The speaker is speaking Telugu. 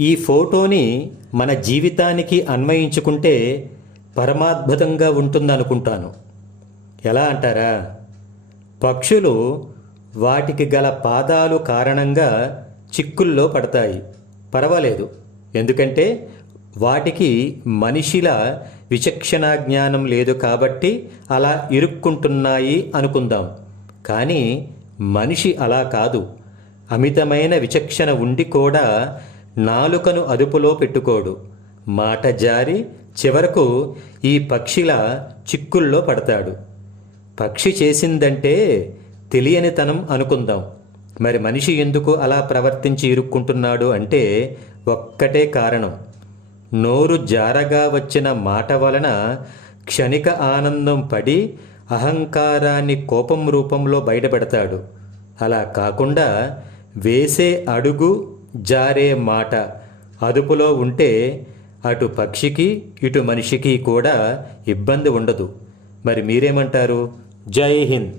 ఈ ఫోటోని మన జీవితానికి అన్వయించుకుంటే పరమాద్భుతంగా ఉంటుందనుకుంటాను. ఎలా అంటారా? పక్షులు వాటికి గల పాదాలు కారణంగా చిక్కుల్లో పడతాయి. పర్వాలేదు, ఎందుకంటే వాటికి మనిషిలా విచక్షణా జ్ఞానం లేదు కాబట్టి అలా ఇరుక్కుంటున్నాయి అనుకుందాం. కానీ మనిషి అలా కాదు. అమితమైన విచక్షణ ఉండి కూడా నాలుకను అదుపులో పెట్టుకోడు. మాట జారి చివరకు ఈ పక్షిలా చిక్కుల్లో పడతాడు. పక్షి చేసిందంటే తెలియనితనం అనుకుందాం. మరి మనిషి ఎందుకు అలా ప్రవర్తించి ఇరుక్కుంటున్నాడు అంటే ఒక్కటే కారణం. నోరు జారగా వచ్చిన మాట వలన క్షణిక ఆనందం పడి అహంకారాన్ని కోపం రూపంలో బయటపెడతాడు. అలా కాకుండా వేసే అడుగు, జారే మాట అదుపులో ఉంటే అటు పక్షికి ఇటు మనిషికి కూడా ఇబ్బంది ఉండదు. మరి మీరేమంటారు? జై హింద్.